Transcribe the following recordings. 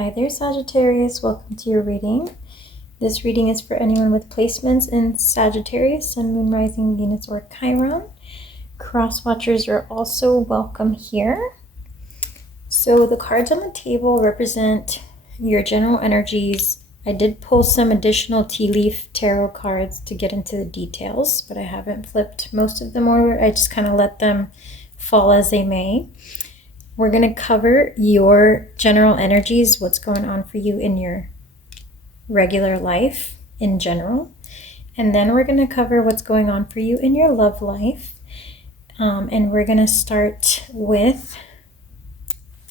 Hi there, Sagittarius. Welcome to your reading. This reading is for anyone with placements in Sagittarius, Sun, Moon, Rising, Venus, or Chiron. Cross watchers are also welcome here. So the cards on the table represent your general energies. I did pull some additional tea leaf tarot cards to get into the details, but I haven't flipped most of them over. I just kind of let them fall as they may. We're going to cover your general energies, what's going on for you in your regular life in general. And then we're going to cover what's going on for you in your love life. And we're going to start with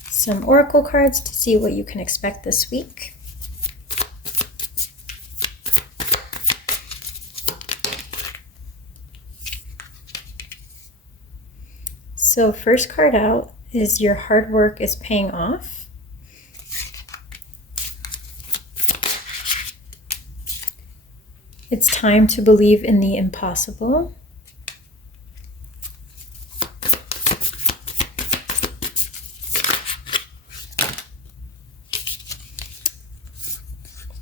some oracle cards to see what you can expect this week. So first card out is your hard work is paying off. It's time to believe in the impossible.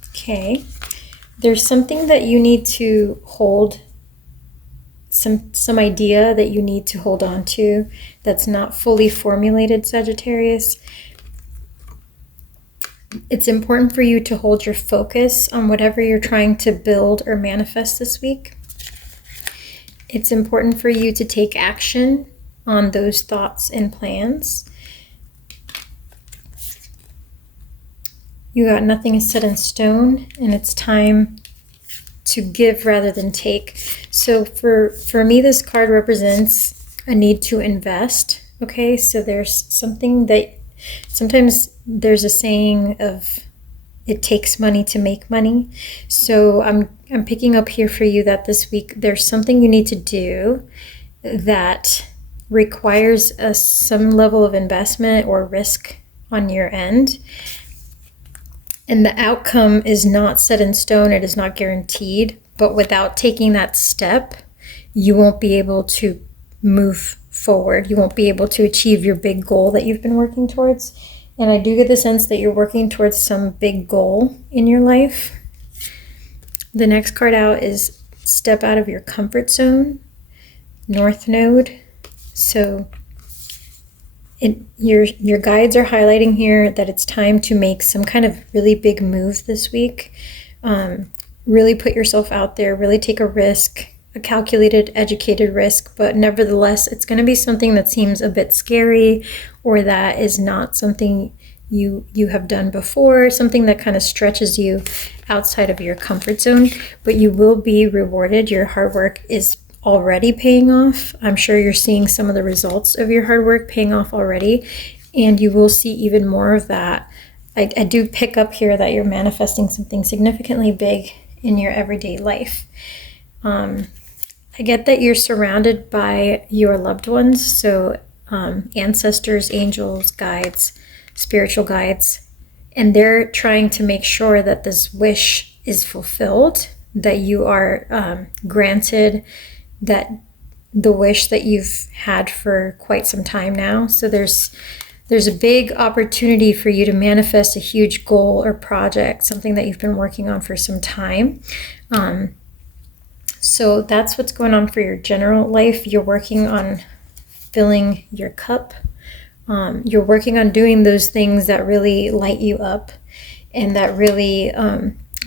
Okay, there's something that you need to hold, some idea that you need to hold on to that's not fully formulated, Sagittarius. It's important for you to hold your focus on whatever you're trying to build or manifest this week. It's important for you to take action on those thoughts and plans. You got nothing is set in stone, and it's time to give rather than take. So for me, this card represents a need to invest. Okay, so there's something that sometimes there's a saying of it takes money to make money. So I'm picking up here for you that this week there's something you need to do that requires some level of investment or risk on your end. And the outcome is not set in stone, it is not guaranteed, but without taking that step, you won't be able to move forward. You won't be able to achieve your big goal that you've been working towards. And I do get the sense that you're working towards some big goal in your life. The next card out is step out of your comfort zone, North Node. So your guides are highlighting here that it's time to make some kind of really big move this week. Really put yourself out there, really take a risk, a calculated, educated risk, but nevertheless, it's going to be something that seems a bit scary or that is not something you have done before, something that kind of stretches you outside of your comfort zone, but you will be rewarded. Your hard work is already paying off. I'm sure you're seeing some of the results of your hard work paying off already, and you will see even more of that. I do pick up here that you're manifesting something significantly big in your everyday life. I get that you're surrounded by your loved ones, so ancestors, angels, guides, spiritual guides, and they're trying to make sure that this wish is fulfilled, that you are granted that the wish that you've had for quite some time now. So there's a big opportunity for you to manifest a huge goal or project, something that you've been working on for some time. So that's what's going on for your general life. You're working on filling your cup. You're working on doing those things that really light you up and that really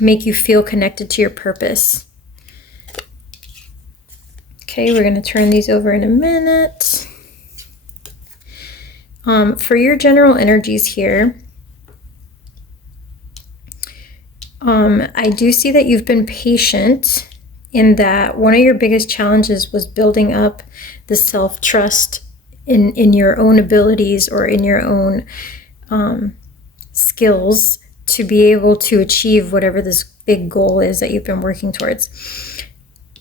make you feel connected to your purpose. Okay, we're going to turn these over in a minute. For your general energies here, I do see that you've been patient in that one of your biggest challenges was building up the self-trust in your own abilities or in your own skills to be able to achieve whatever this big goal is that you've been working towards.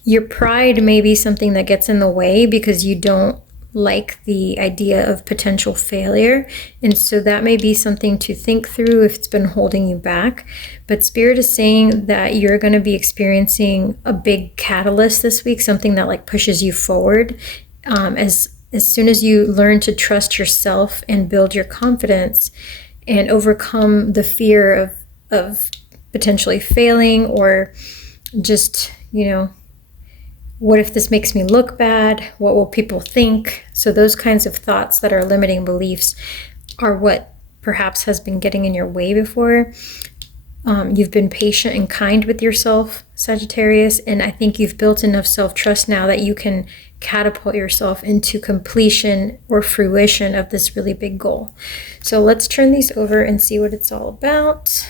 Your pride may be something that gets in the way because you don't like the idea of potential failure. And so that may be something to think through if it's been holding you back. But Spirit is saying that you're going to be experiencing a big catalyst this week, something that like pushes you forward. As soon as you learn to trust yourself and build your confidence and overcome the fear of potentially failing, or just, what if this makes me look bad? What will people think? So those kinds of thoughts that are limiting beliefs are what perhaps has been getting in your way before. You've been patient and kind with yourself, Sagittarius, and I think you've built enough self-trust now that you can catapult yourself into completion or fruition of this really big goal. So let's turn these over and see what it's all about.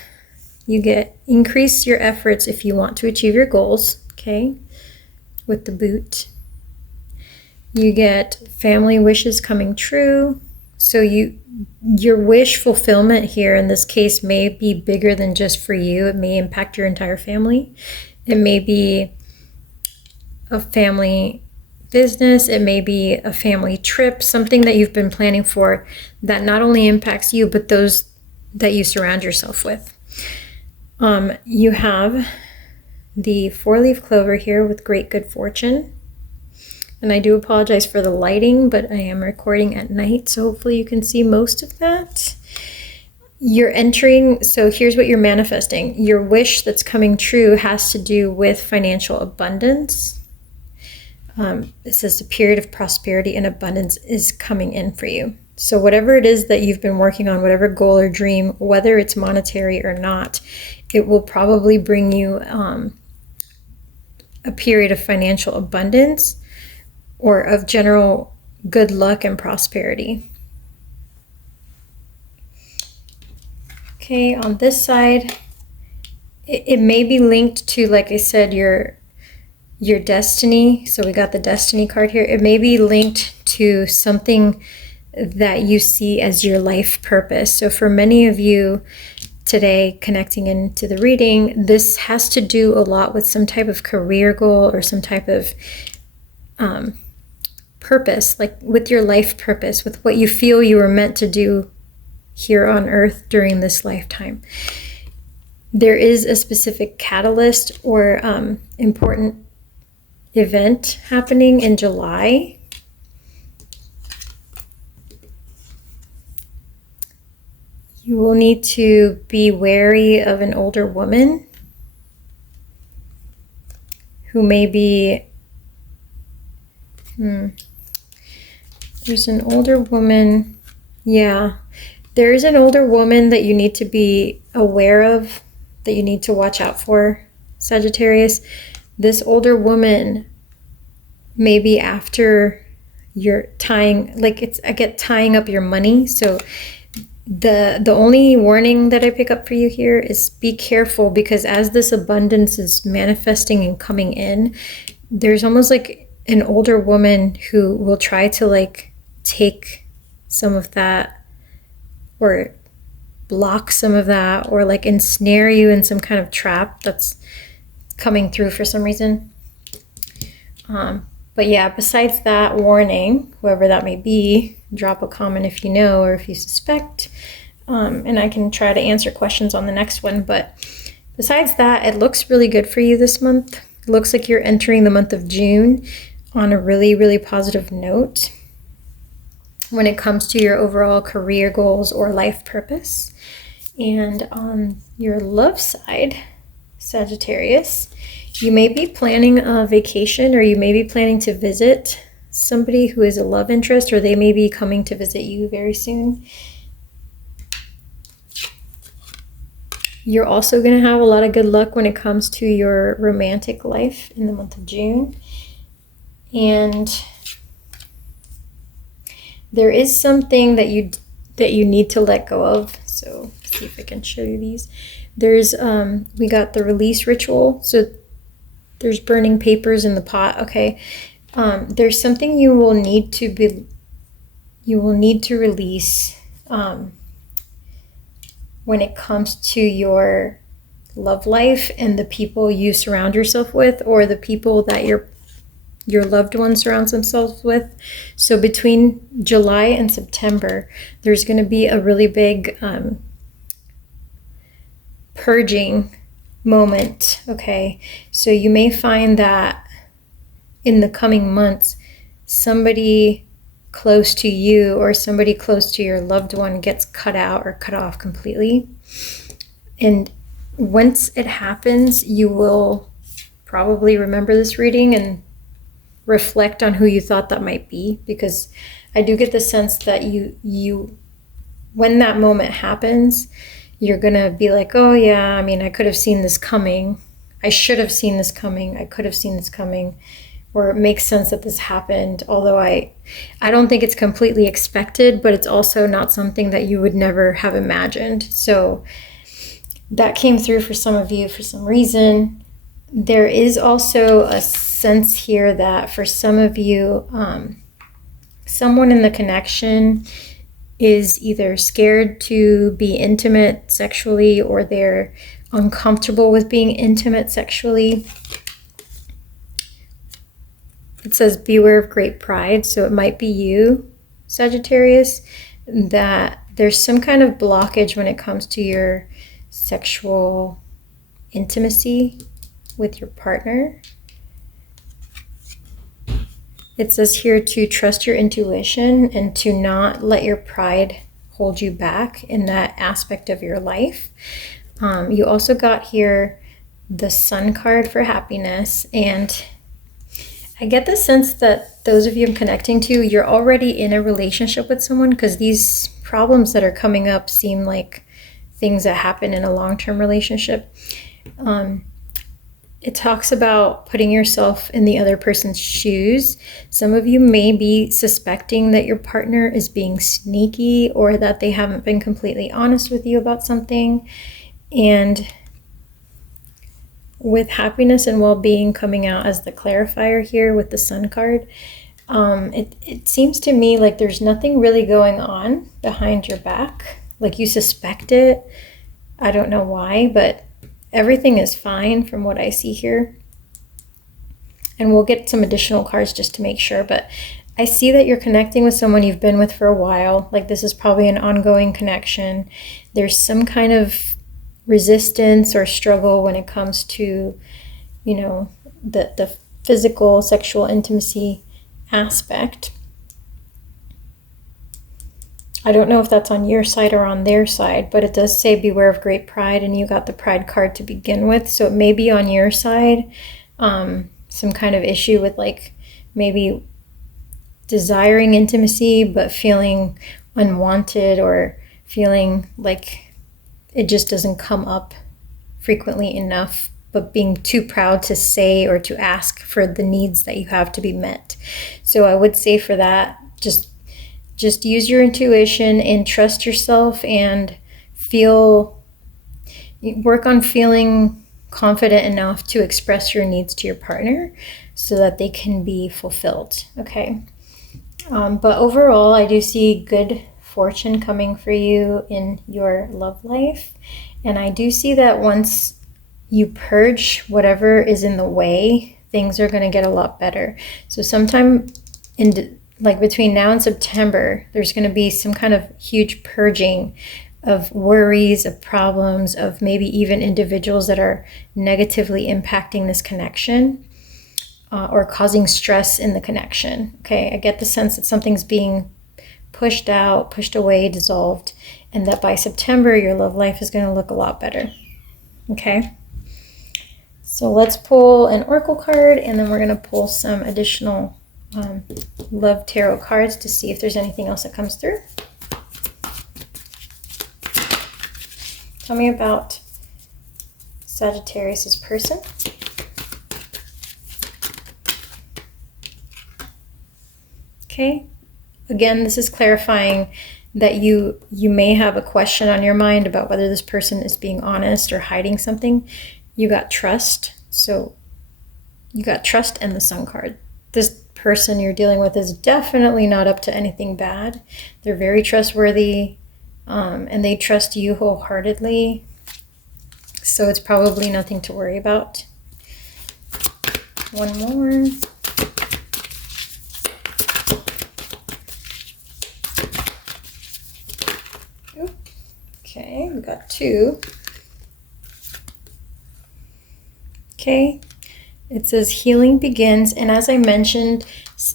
You get increase your efforts if you want to achieve your goals, okay, with the boot. You get family wishes coming true. So your wish fulfillment here in this case may be bigger than just for you. It may impact your entire family. It may be a family business. It may be a family trip, something that you've been planning for that not only impacts you, but those that you surround yourself with. You have the 4-leaf clover here with great good fortune. And I do apologize for the lighting, but I am recording at night, so hopefully you can see most of that. You're entering, so here's what you're manifesting. Your wish that's coming true has to do with financial abundance. It says a period of prosperity and abundance is coming in for you. So whatever it is that you've been working on, whatever goal or dream, whether it's monetary or not, it will probably bring you a period of financial abundance or of general good luck and prosperity. Okay, on this side, it may be linked to, like I said, your destiny. So we got the destiny card here. It may be linked to something that you see as your life purpose. So for many of you today, connecting into the reading, this has to do a lot with some type of career goal or some type of purpose, like with your life purpose, with what you feel you were meant to do here on earth during this lifetime. There is a specific catalyst or important event happening in July. You will need to be wary of an older woman who may be there's an older woman. Yeah, there is an older woman that you need to be aware of, that you need to watch out for, Sagittarius. This older woman may be after you're tying, like I get tying up your money. So the only warning that I pick up for you here is be careful, because as this abundance is manifesting and coming in, there's almost like an older woman who will try to like take some of that or block some of that, or like ensnare you in some kind of trap that's coming through for some reason. But yeah, besides that warning, whoever that may be, drop a comment if you know or if you suspect, and I can try to answer questions on the next one. But besides that, it looks really good for you this month. It looks like you're entering the month of June on a really, really positive note when it comes to your overall career goals or life purpose. And on your love side, Sagittarius, you may be planning a vacation, or you may be planning to visit somebody who is a love interest, or they may be coming to visit you very soon. You're also going to have a lot of good luck when it comes to your romantic life in the month of June. And there is something that you need to let go of. So let's see if I can show you these. There's we got the release ritual. So there's burning papers in the pot. Okay. There's something you will need to release when it comes to your love life and the people you surround yourself with, or the people that your loved one surrounds themselves with. So between July and September, there's going to be a really big purging moment, okay? So you may find that in the coming months, somebody close to you or somebody close to your loved one gets cut out or cut off completely. And once it happens, you will probably remember this reading and reflect on who you thought that might be, because I do get the sense that you when that moment happens, you're gonna be like, oh yeah, I mean, I could have seen this coming. I should have seen this coming. I could have seen this coming. Or it makes sense that this happened, although I don't think it's completely expected, but it's also not something that you would never have imagined. So that came through for some of you for some reason. There is also a sense here that for some of you, someone in the connection is either scared to be intimate sexually, or they're uncomfortable with being intimate sexually. It says beware of great pride, so it might be you, Sagittarius, that there's some kind of blockage when it comes to your sexual intimacy with your partner. It says here to trust your intuition and to not let your pride hold you back in that aspect of your life. You also got here the Sun card for happiness, and I get the sense that those of you I'm connecting to, you're already in a relationship with someone, because these problems that are coming up seem like things that happen in a long-term relationship. It talks about putting yourself in the other person's shoes. Some of you may be suspecting that your partner is being sneaky, or that they haven't been completely honest with you about something. And with happiness and well-being coming out as the clarifier here with the Sun card, it seems to me like there's nothing really going on behind your back. Like you suspect it. I don't know why, but everything is fine from what I see here. And we'll get some additional cards just to make sure, but I see that you're connecting with someone you've been with for a while. Like this is probably an ongoing connection. There's some kind of resistance or struggle when it comes to, you know, the physical sexual intimacy aspect. I don't know if that's on your side or on their side, but it does say beware of great pride, and you got the pride card to begin with. So it may be on your side, some kind of issue with like maybe desiring intimacy, but feeling unwanted, or feeling like it just doesn't come up frequently enough, but being too proud to say or to ask for the needs that you have to be met. So I would say for that, just use your intuition and trust yourself, and work on feeling confident enough to express your needs to your partner so that they can be fulfilled. Okay. But overall, I do see good fortune coming for you in your love life. And I do see that once you purge whatever is in the way, things are going to get a lot better. So sometime between now and September, there's going to be some kind of huge purging of worries, of problems, of maybe even individuals that are negatively impacting this connection, or causing stress in the connection. Okay, I get the sense that something's being pushed out, pushed away, dissolved, and that by September, your love life is going to look a lot better. Okay, so let's pull an oracle card, and then we're going to pull some additional love tarot cards to see if there's anything else that comes through. Tell me about Sagittarius's person. Okay, again, this is clarifying that you may have a question on your mind about whether this person is being honest or hiding something. You got trust, so you got trust and the Sun card. This person you're dealing with is definitely not up to anything bad. They're very trustworthy, and they trust you wholeheartedly, so it's probably nothing to worry about. One more. Okay, we got two. Okay, It says healing begins. And as I mentioned,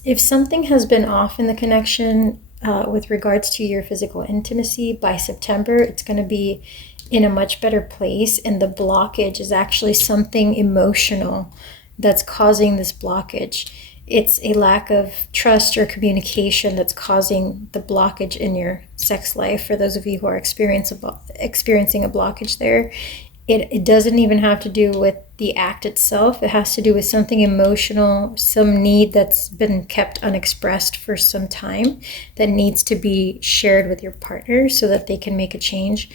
if something has been off in the connection with regards to your physical intimacy, by September, it's going to be in a much better place. And the blockage is actually something emotional that's causing this blockage. It's a lack of trust or communication that's causing the blockage in your sex life. For those of you who are experiencing a blockage there, it doesn't even have to do with the act itself. It has to do with something emotional, some need that's been kept unexpressed for some time that needs to be shared with your partner so that they can make a change.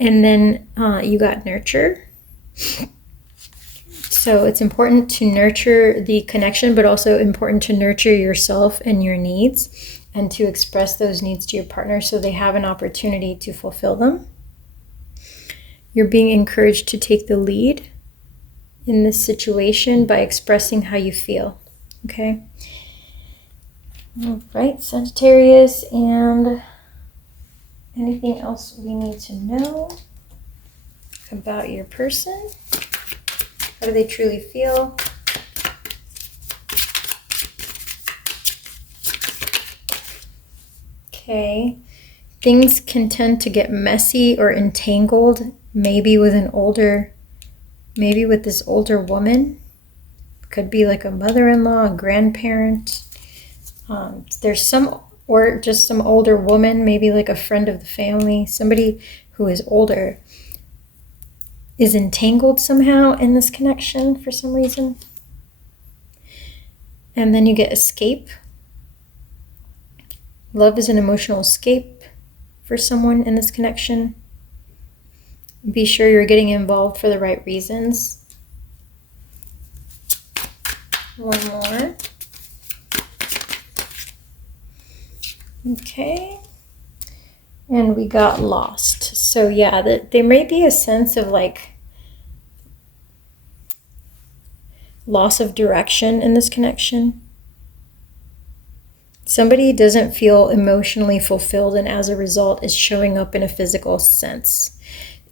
And then you got nurture. So it's important to nurture the connection, but also important to nurture yourself and your needs and to express those needs to your partner so they have an opportunity to fulfill them. You're being encouraged to take the lead in this situation by expressing how you feel. Okay? All right, Sagittarius, and anything else we need to know about your person? How do they truly feel? Okay. Things can tend to get messy or entangled, maybe with this older woman. Could be like a mother-in-law, a grandparent. There's some, or just some older woman, maybe like a friend of the family, somebody who is older, is entangled somehow in this connection for some reason. And then you get escape. Love is an emotional escape for someone in this connection. Be sure you're getting involved for the right reasons. One more. Okay. And we got lost. So yeah, there may be a sense of like loss of direction in this connection. Somebody doesn't feel emotionally fulfilled and as a result is showing up in a physical sense.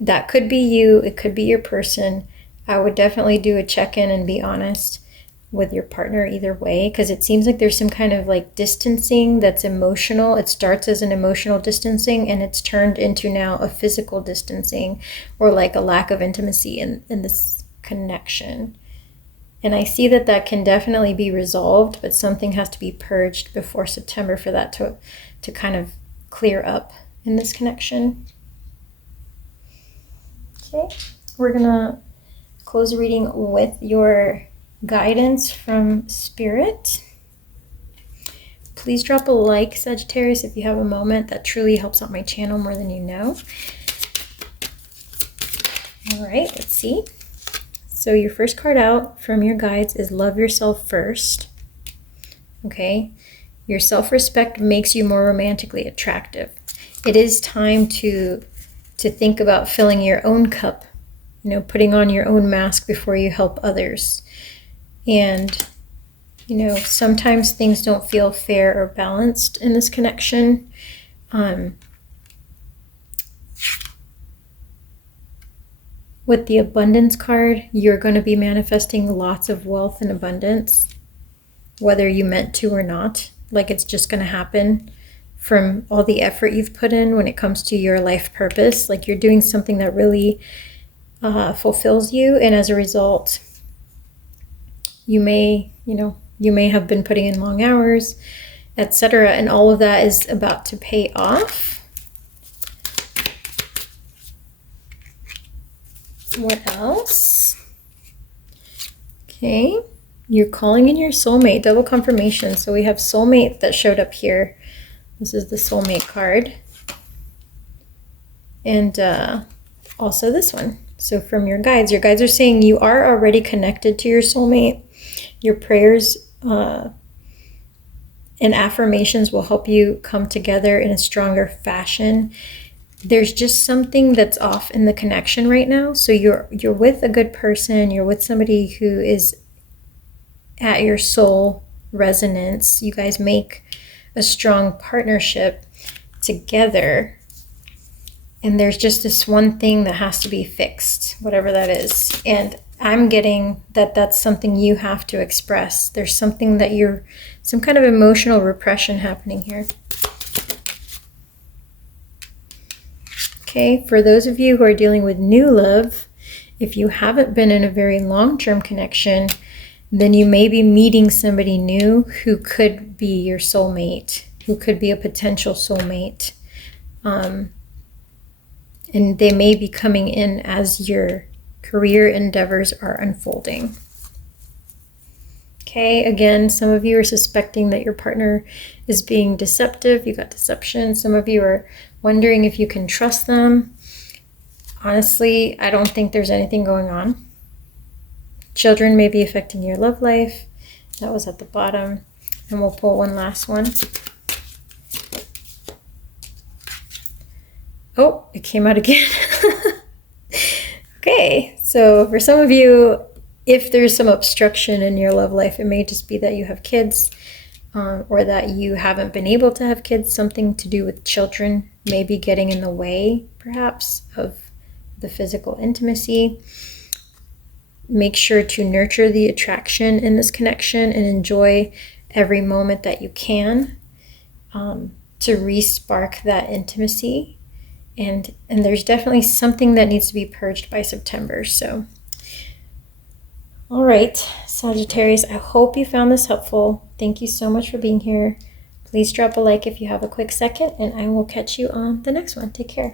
That could be you, it could be your person. I would definitely do a check-in and be honest with your partner either way, because it seems like there's some kind of like distancing that's emotional. It starts as an emotional distancing and it's turned into now a physical distancing or like a lack of intimacy in this connection. And I see that can definitely be resolved, but something has to be purged before September for that to kind of clear up in this connection. Okay, we're gonna close the reading with your guidance from Spirit. Please drop a like, Sagittarius, if you have a moment. That truly helps out my channel more than you know. All right, let's see. So your first card out from your guides is love yourself first. Okay, your self-respect makes you more romantically attractive. It is time to think about filling your own cup, putting on your own mask before you help others. And, sometimes things don't feel fair or balanced in this connection. With the abundance card, you're going to be manifesting lots of wealth and abundance, whether you meant to or not. Like it's just going to happen from all the effort you've put in when it comes to your life purpose. Like you're doing something that really fulfills you. And as a result, you may have been putting in long hours, etc. And all of that is about to pay off. What else? Okay, you're calling in your soulmate, double confirmation. So we have soulmate that showed up here. This is the soulmate card. And also this one. So from your guides are saying you are already connected to your soulmate. Your prayers and affirmations will help you come together in a stronger fashion. There's just something that's off in the connection right now. So you're with a good person. You're with somebody who is at your soul resonance. You guys make a strong partnership together. And there's just this one thing that has to be fixed, whatever that is. And I'm getting that that's something you have to express. There's something that some kind of emotional repression happening here. Okay, for those of you who are dealing with new love, if you haven't been in a very long-term connection, then you may be meeting somebody new who could be your soulmate, who could be a potential soulmate. And they may be coming in as your career endeavors are unfolding. Okay, again, some of you are suspecting that your partner is being deceptive. You got deception. Some of you are wondering if you can trust them. Honestly, I don't think there's anything going on. Children may be affecting your love life. That was at the bottom. And we'll pull one last one. Oh, it came out again. Okay, so for some of you, if there's some obstruction in your love life, it may just be that you have kids or that you haven't been able to have kids. Something to do with children may be getting in the way, perhaps, of the physical intimacy. Make sure to nurture the attraction in this connection and enjoy every moment that you can to re-spark that intimacy. And there's definitely something that needs to be purged by September. So, all right, Sagittarius, I hope you found this helpful. Thank you so much for being here. Please drop a like if you have a quick second, and I will catch you on the next one. Take care.